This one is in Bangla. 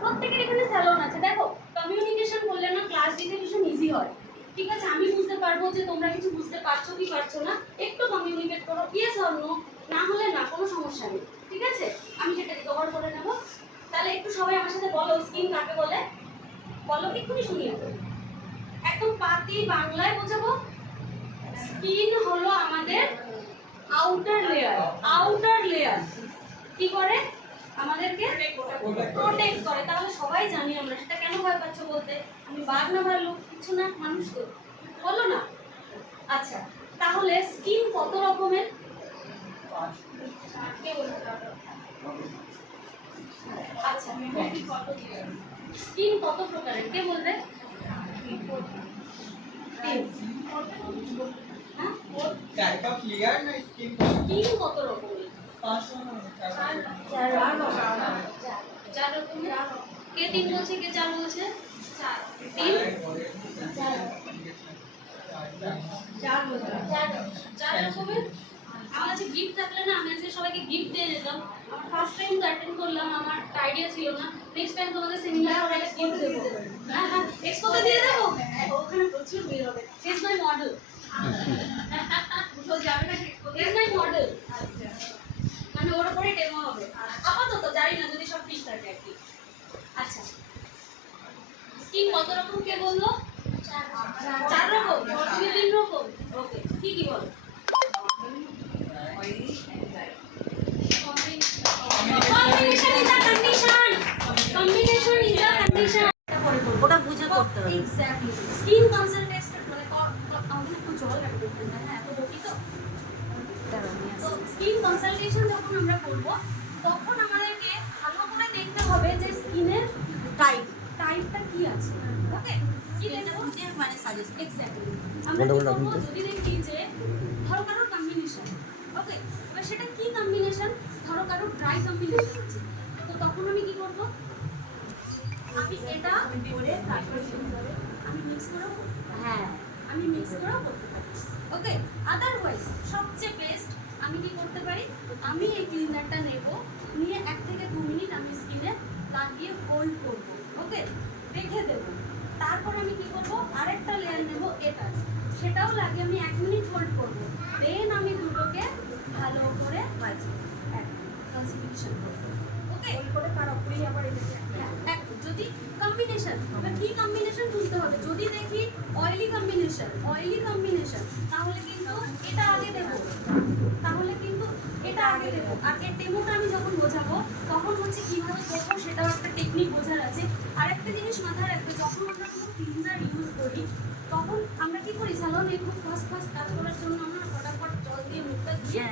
প্রত্যেকের এখানে স্যালন আছে। দেখো কমিউনিকেশন করলে না ক্লাস দিতে ভীষণ ইজি হয়। ঠিক আছে, আমি বুঝতে পারবো যে তোমরা কিছু বুঝতে পারছো কি পারছো না, একটু কমিউনিকেট করো, ইয়েস অর নো, না হলে না, কোনো সমস্যা নেই। ঠিক আছে, আমি সেটা রিকভার করে নেব। তাহলে একটু সবাই আমার সাথে বলো স্কিন কাকে বলে, বলো, এক্ষুনি শুনিয়ে দেবো, একদম পাতি বাংলায় বোঝাবো। স্কিন হলো আমাদের আউটার লেয়ার। আউটার লেয়ার কি করে? আমাদেরকে প্রোটেক্ট করে। তাহলে সবাই জানি আমরা, সেটা কেন ভয় পাচ্ছ বলতে? আমি বাঘ না ভাল্লুক কিছু না, মানুষ তো, বলো না। আচ্ছা, তাহলে স্কিন কত রকমের? আচ্ছা, স্কিন কত প্রকারের কে বলবে? স্কিন কত রকমের? 4 রকমের। কে 3 বলছে, কে 4 বলছে? 3 4 রকমের। আমার যে গিফট থাকলে না, আমি আজকে সবাইকে গিফট দিয়ে যেতাম। আমার ফার্স্ট টাইম তো অ্যাটেন্ড করলাম, আমার আইডিয়া ছিল না। নেক্সট টাইম তোমাদের সেমিনারে আমরা একটা গিফট দেবো। হ্যাঁ হ্যাঁ, এক্সপোতে দিয়ে দেবো, ওখানে প্রচুর ভিড় হবে। ইজ মাই মডেল, যাবে না এক্সপোতে, ইজ মাই মডেল, মানে ওর উপরে ডেমো হবে। আপাতত জানি না, যদি সব ঠিক থাকে আর কি। আচ্ছা, স্কিন কত রকম কে বললো? 4 রকম। 3 রকম। ওকে, কি কি বলো? Combination is a condition. Combination is a condition. ওটা বুঝে করতে হবে। Exactly. Skin consultation মানে আমাদের একটু জল রাখতে হবে না, এত বকি তো। তো স্কিন কনসালটেশন যখন আমরা করব, তখন আমাদেরকে ভালো করে দেখতে হবে যে স্কিনের টাইপটা কি আছে। ওকে, কি দেখবো? মানে সাজেস্ট। এক্স্যাক্টলি। আমরা কি করবো? যদি দেখি যে ধরো কারোর কম্বিনেশন, ওকে, এবার সেটা কি কম্বিনেশন? ধরো কারোর ড্রাই কম্বিনেশন আছে, তো তখন আমি কি করবো? আমি এটা করে তারপরে আমি মিক্স করেও করতে পারি। হ্যাঁ, আমি মিক্স করেও করতে পারি। ওকে, আদারওয়াইজ সবচেয়ে বেস্ট আমি কি করতে পারি? আমি এই ক্লিনারটা নেব, নিয়ে 1 থেকে 2 মিনিট আমি স্কিনে লাগিয়ে হোল্ড করব। ওকে, রেখে দেব। তারপর আমি কি করব? আরেকটা লেয়ার নেব, এটা সেটাও লাগিয়ে আমি 1 মিনিট হোল্ড করব। দেন আমি দুটোকে ভালো করে বাজিয়ে কনসিলিউশন করব। ওকে, হোল্ড করে তার উপরেই আবার যদি কম্বিনেশন, কি কম্বিনেশন বুঝতে হবে। যদি দেখি অয়েলি কম্বিনেশন, তাহলে কিন্তু এটা আগে দেব, আর এর ডেমোটা আমি যখন বোঝাবো তখন হচ্ছে কিভাবে করবো সেটাও একটা টেকনিক বোঝার আছে। আর একটা জিনিস মাথায় রাখবে, যখন আমরা কোনো ক্লিনজার ইউজ করি তখন আমরা কি করি? স্যালনে খুব ফাস্ট কাজ করার জন্য আমরা ফটাফট জল দিয়ে মুখটা ধুয়ে